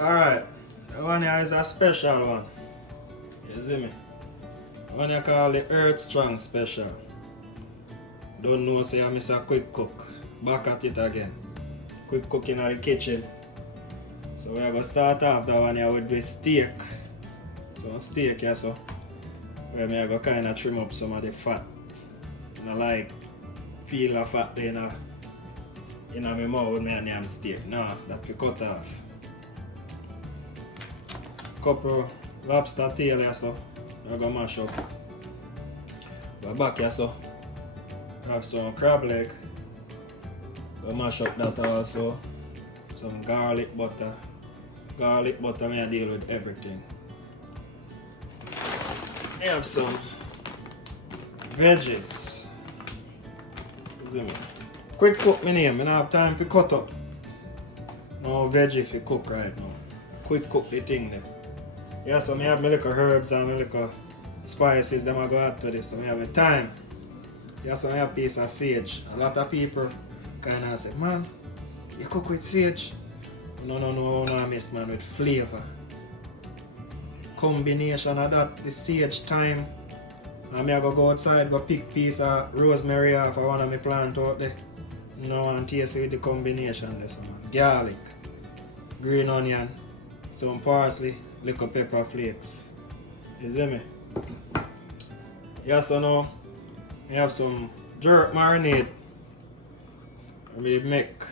Alright, that one here is a special one. You see me? One you call the Earth Strong Special. Don't know, say I miss a quick cook. Back at it again. Quick cooking in the kitchen. So we are going to start off that one here with the steak. So steak here, so where I go kind of trim up some of the fat. And I like feel the fat in my mouth when I name steak. No, that we cut off. Couple lobster tail here, so I'm going to mash up. But back here, so I have some crab leg. Go mash up that also. Some garlic butter. Garlic butter may deal with everything. I have some veggies. See me? Quick cook my name. I don't have time to cut up. No veggie if you cook right now. Quick cook the thing there. Yeah, so I have my little herbs and my little spices that I go add to this. So I have my time. Yeah, so I have a piece of sage. A lot of people kind of say, man, you cook with sage? No, I miss, man, with flavor. Combination of that, the sage, thyme. And I go outside, go pick piece of rosemary off of one of my plant out there. You know, and taste it with the combination there, so man. Garlic, green onion, some parsley, little pepper flakes. You see me? Yeah, so now I have some jerk marinade. I make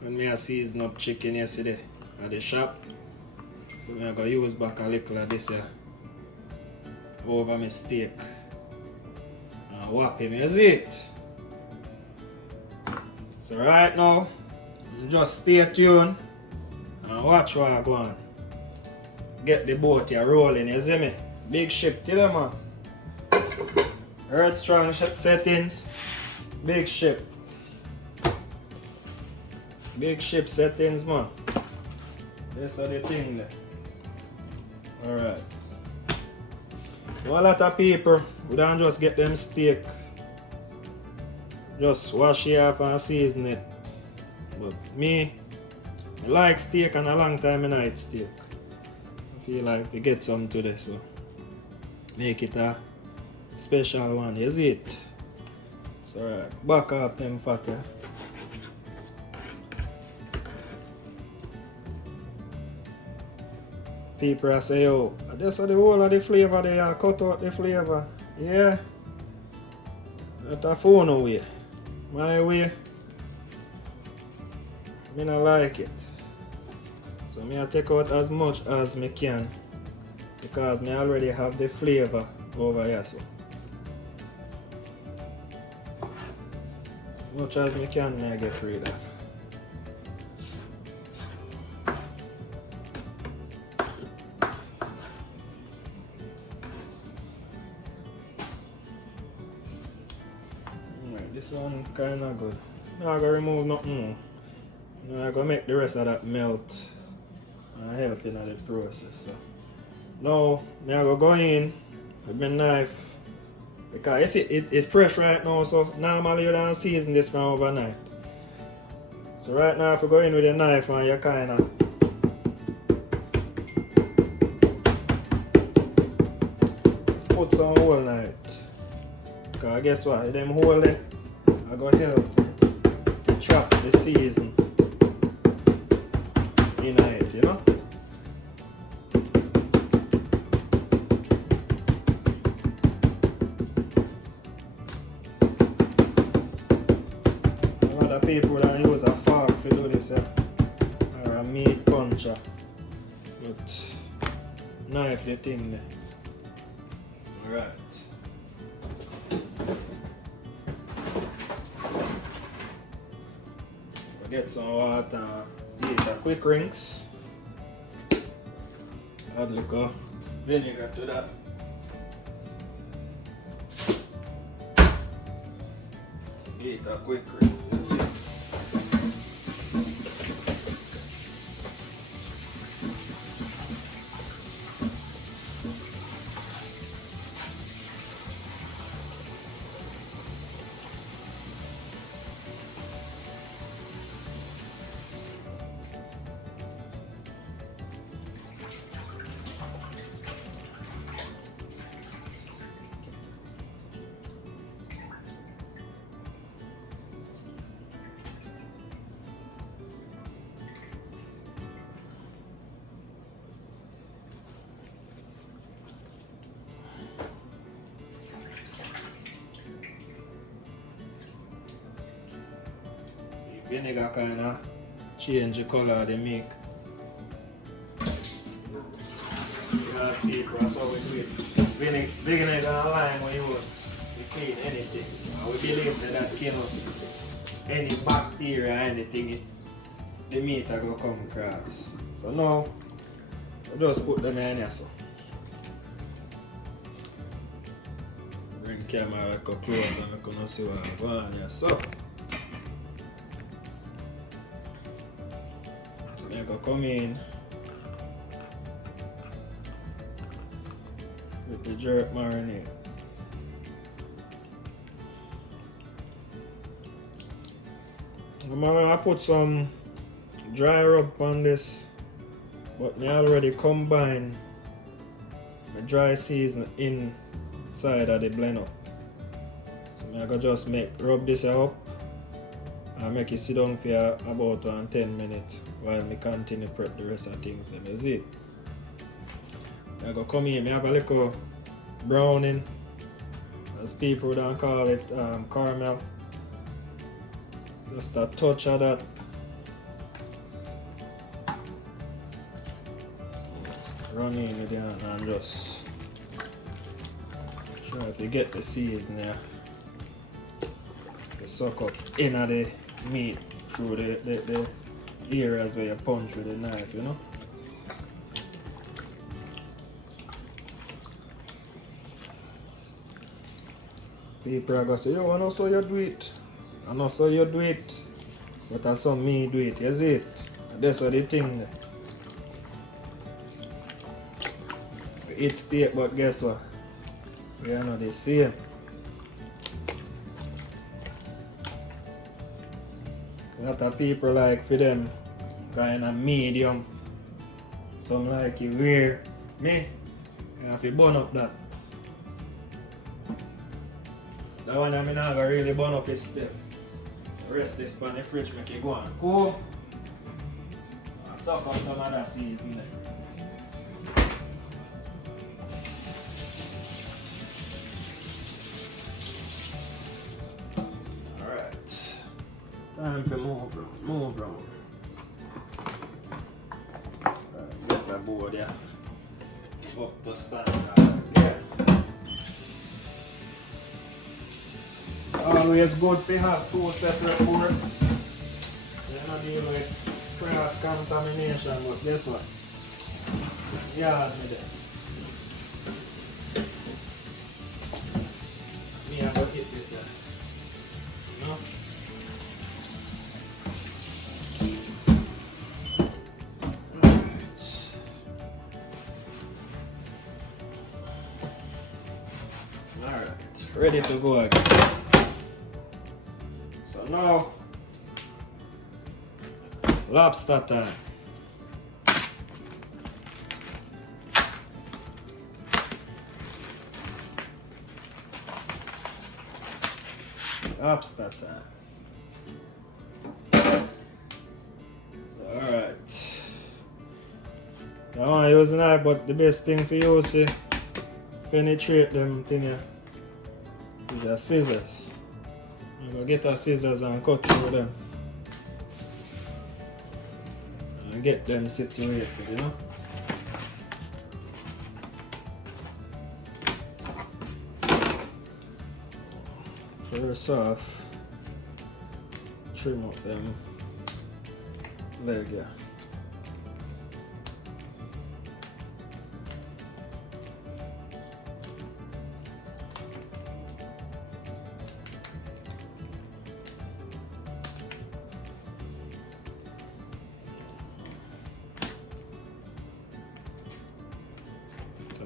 when I season up chicken yesterday at the shop. So I'm going to use back a little of this here over my steak. And whap him, you see it? So right now, just stay tuned and watch what I go on. Get the boat here rolling, you see me? Big ship till them, man. Earth Strong settings, big ship. Big ship settings, man. This is the thing there. Alright. A lot of people we don't just get them steak. Just wash it off and season it. But me, I like steak and a long time I eat steak. I feel like we get some today, so make it a special one, you see it? So alright, back up them fat here. People say, yo, this is the whole of the flavor there, cut out the flavor. Yeah. That's a phone away. My way. I don't like it. So I take out as much as I can. Because I already have the flavor over here. So. As much as I can, I get rid of. This one kinda good. Now I'm gonna remove nothing more. Now I'm gonna make the rest of that melt and help in the process. So now I'm gonna go in with my knife because you see it's fresh right now, so normally you don't season this from overnight. So right now if you go in with a knife and you kinda just put some hole in it. Because guess what? Them hole there I go help trap the season in it, you know? A lot of people that use a fork to do this, or a meat puncher, but knife the thing there. Alright. Get some water, eat a quick rinse. Add a little vinegar to that. Eat a quick rinse. vinegar kind of change the color of the meat. People, that's how we do it. Vinegar and lime we use to clean anything. We believe that kills any bacteria or anything the meat are going to come across. So now, we just put them in here. So. Bring the camera like up close and we can see what I'm going here. So, I'm going to come in with the jerk marinade. I'm going to put some dry rub on this, but I already combine the dry season inside of the blender. So I'm going to just rub this up and make it sit down for about 10 minutes while I continue to prep the rest of the things. Then you see. I'm going to come in, I have a little browning, as people don't call it, caramel. Just a touch of that. Run in again and just try to get the seeds in there. You suck up in the meat through the areas where you punch with the knife, you know. People are going to say, yo, I know so you do it. I know so you do it. But I saw me do it, you see it? That's what the thing. We eat steak, but guess what? We are not the same. A lot of people like for them kind of medium. Some like it rare. Me, I have to burn up that. That one I'm not gonna really burn up his step. Rest this on the fridge, make it go on cool. And suck up some other seasoning there. Alright. Time to move round. Get my board there. Up to standard. Yeah. Always good to have two separate boards. You're not dealing with cross contamination, but guess what? Yeah, me there. Me have to hit this here. No? Alright, ready to go again. So now, lobster time. Lobster time. So, alright. Now I use a knife, but the best thing for you is to penetrate them thing here is a scissors. I'm gonna get our scissors and cut through them. And get them situated, you know. First off, trim up them leg here.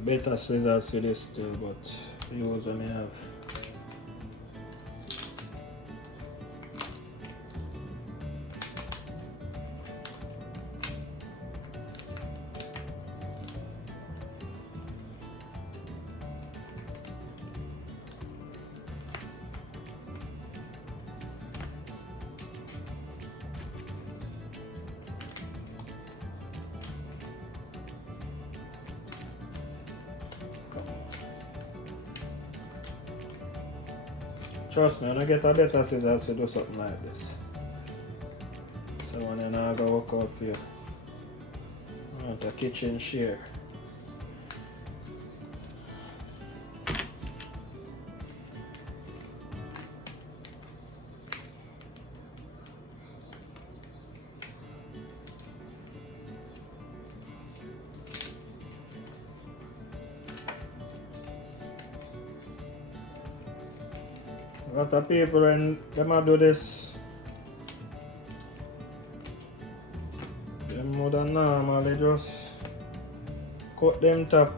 Better scissors for this too, but use what I have. Trust me, when I get a better scissors to do something like this. So one then I go work out for you. I want a kitchen share. A lot of people when them do this, them more than normal, they just cut them top,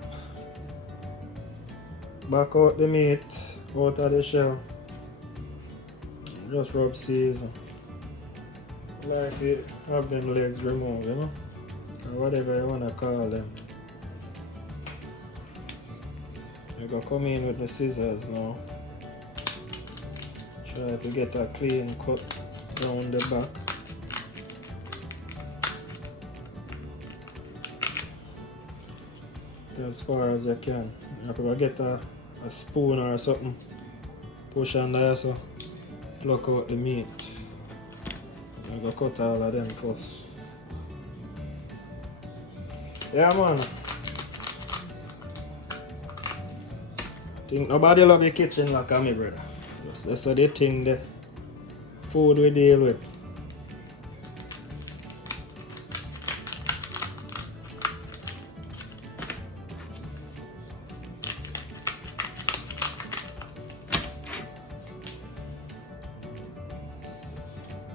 back out the meat out of the shell, just rub season. Like it have them legs removed, you know, or whatever you wanna call them. I go come in with the scissors now. Try to get a clean cut down the back. As far as you can. You have to get a spoon or something. Push on there so pluck out the meat. I'm gonna cut all of them first. Yeah man. Think nobody love the kitchen like me, brother. That's what they think the food we deal with.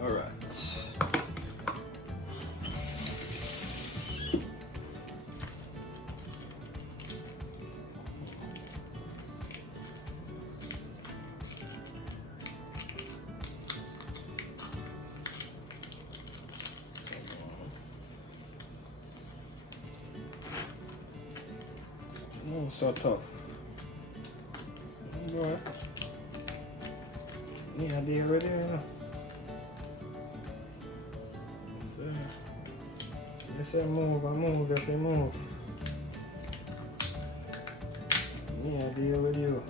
Alright. Oh, so tough. Boy. Yeah, they ready now. So, you say move, I move if you move. Yeah, deal with you.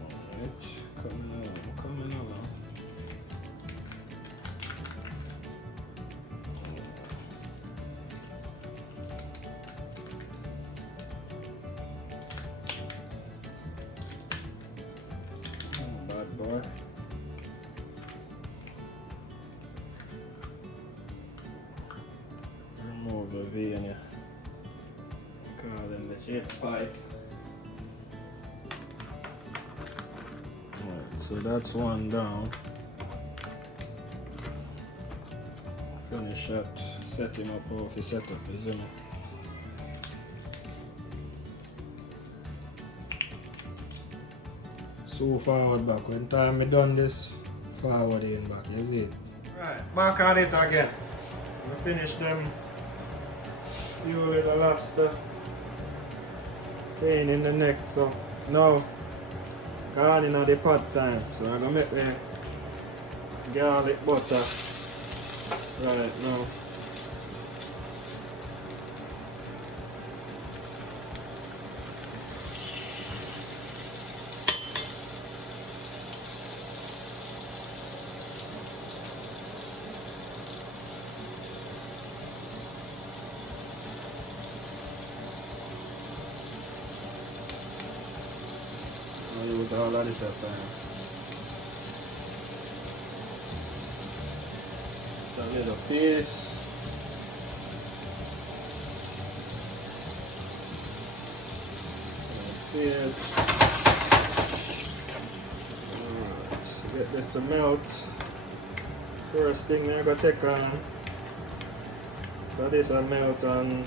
Alright, coming along. Bad boy. Remove the V and you call them the jet pipe. Right, so that's one down. Finish that setting up how the setup is, isn't it? So forward back. When time I done this, forward in back, you see it? Right, back at it again. So we finish them few little lobster. Pain in the neck, so now gone in the pot time. So I'm gonna make the garlic butter right now. I'll use all of this at time. A little piece. See it. Alright, get this to melt. First thing I'm gonna take on. So this will melt on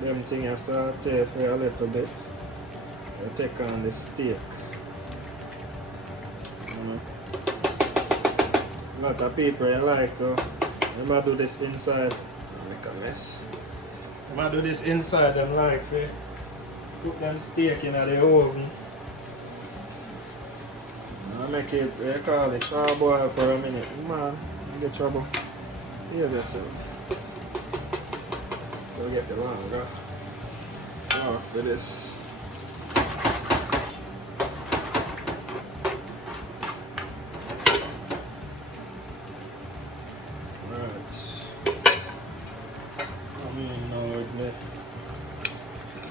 them thing I saute for a little bit. I'll take on the steak. A lot of people like to do this inside. Make a mess. Do this inside them like to put them steak in the oven. I make it, they call it parboil for a minute. Man, you get trouble. Heal yourself. So get the longer for this.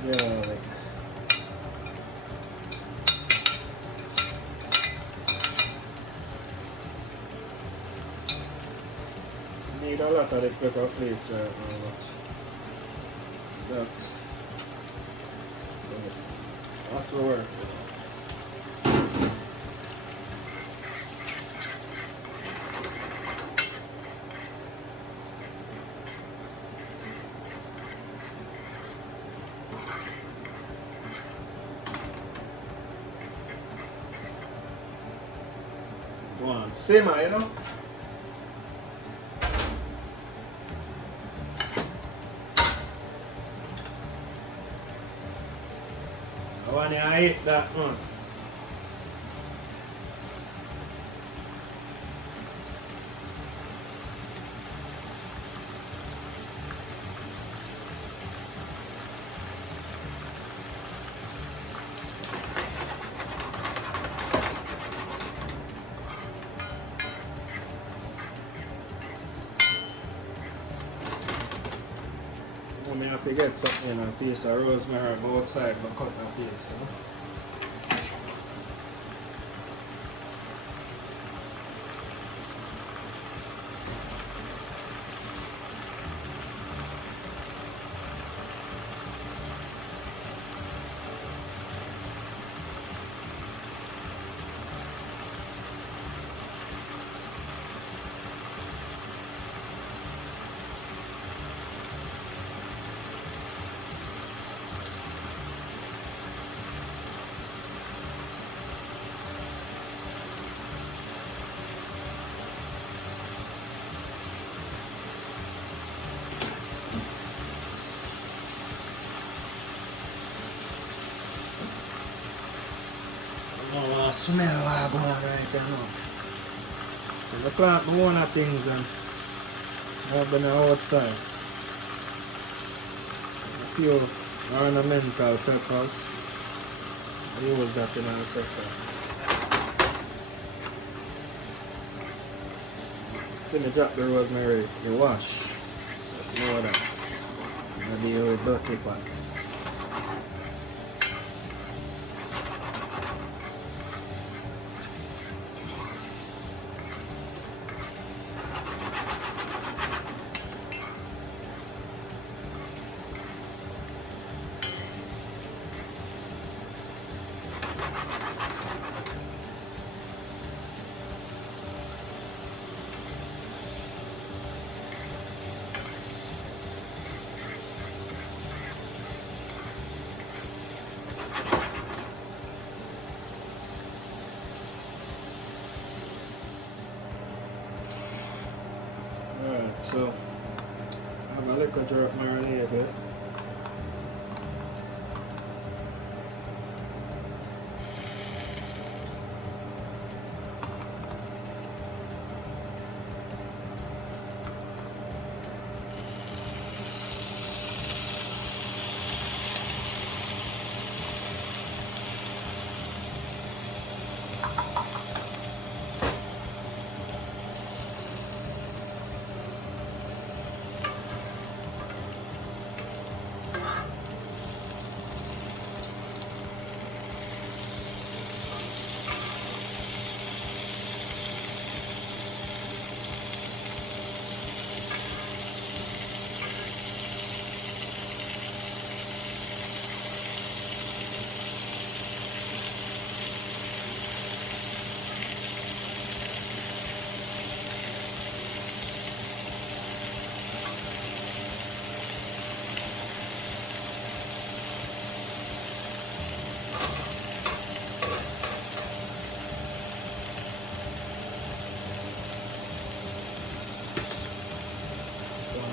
garlic. Need a lot of the pepper flakes right now, but that have to work. Go on, simmer, you know. I want to eat that one. I have to get something, a piece of rosemary both sides, but cut a piece, you know? I smell what going on right now. So I plant my own things and I've been outside. A few ornamental peppers. I use that in a second. See me drop the rosemary, you wash. Just know that. Maybe you dirty part. Alright, so I have a little drop marinade here.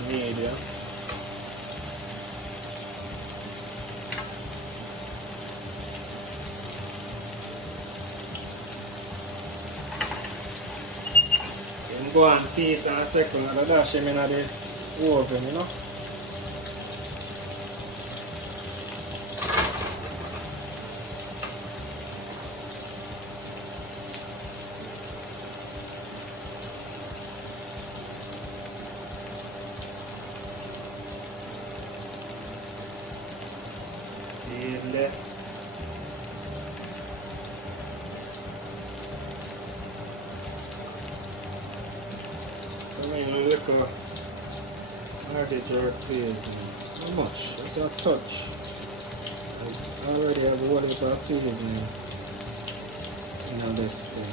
Media. You go and see it's a second and dash him in the oven, you know. in there. I mean, a little artichoke seasoning. Not much, just a touch. I already have a little bit of seasoning in this thing.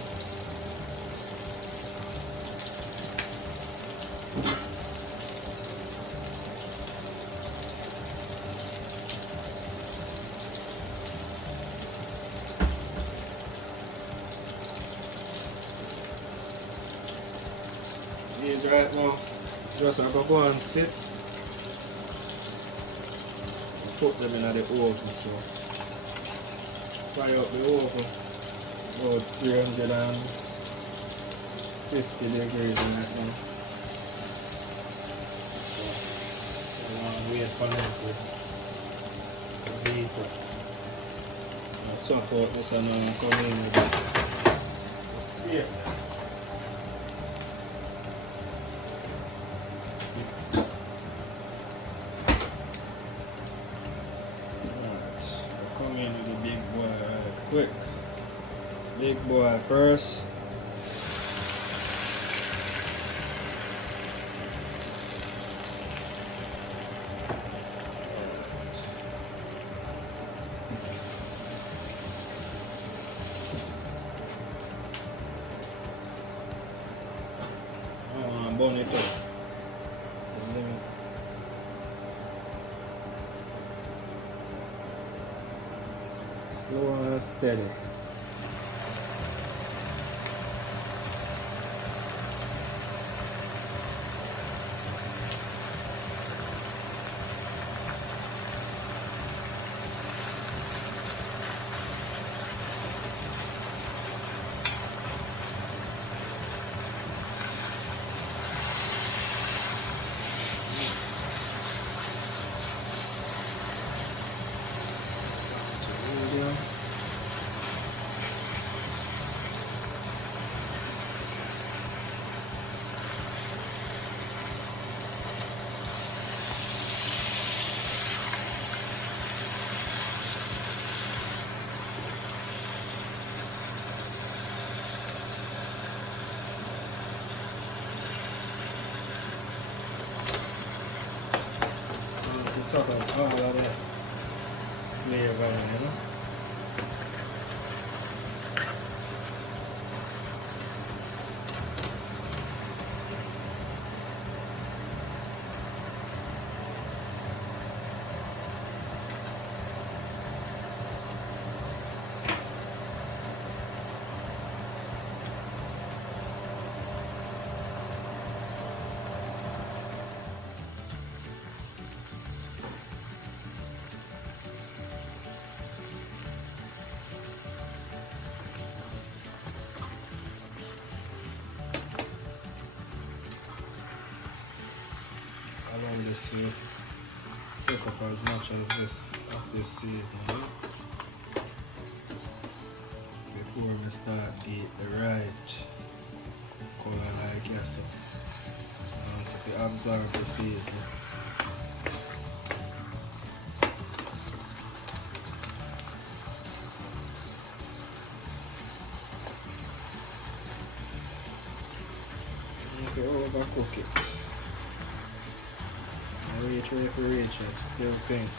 These right now, just I'm gonna go and sit. Put them in the oven, so fire up the oven about 350 degrees right now. So I want to wait for them to heat up. I'll swap out this and I'll come in with the steak. Come in with the big boy right quick. Big boy first. I want to burn it up. Slow and steady. Suck up all of that flavor, you know. Allow this to cook up as much as this of this seasoning before we start get the right color like yes. So if you absorb the seasoning. If you overcook it. Reach where for reach, it's still pink.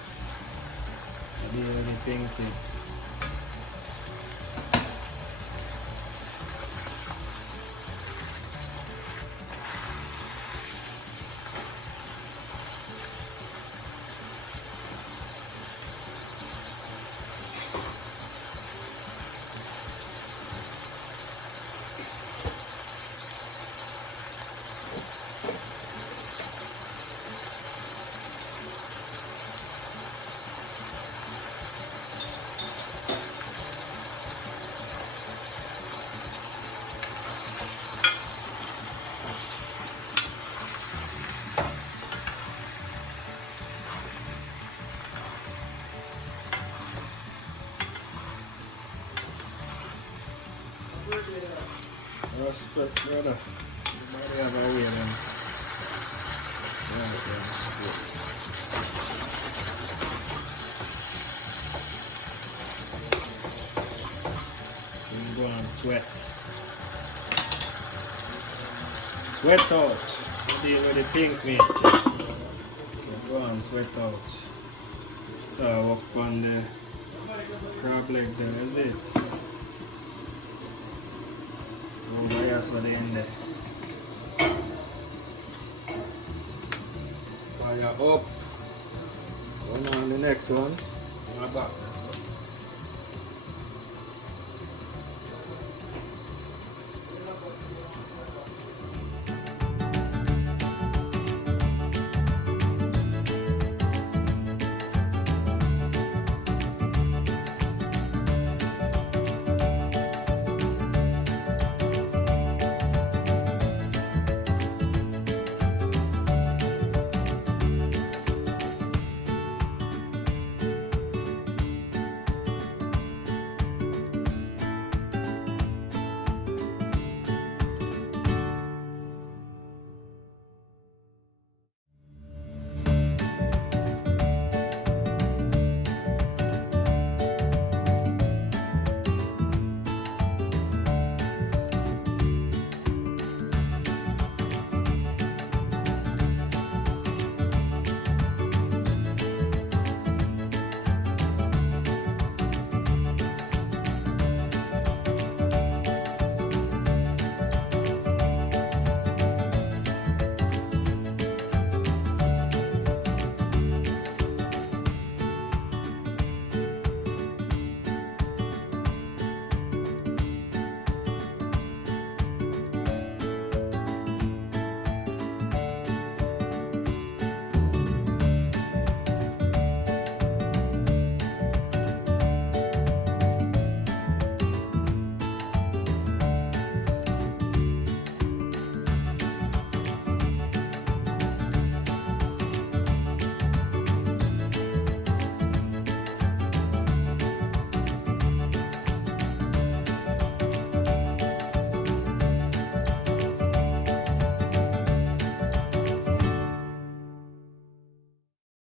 I did any pink thing. Respect, brother. You might have a way, man. Yeah, sweat. Sweat out. Deal with the pink meat. Go on, sweat out. Start up on the crab leg there, is it? Over here so they in there. Fire up. Going on the next one. My back.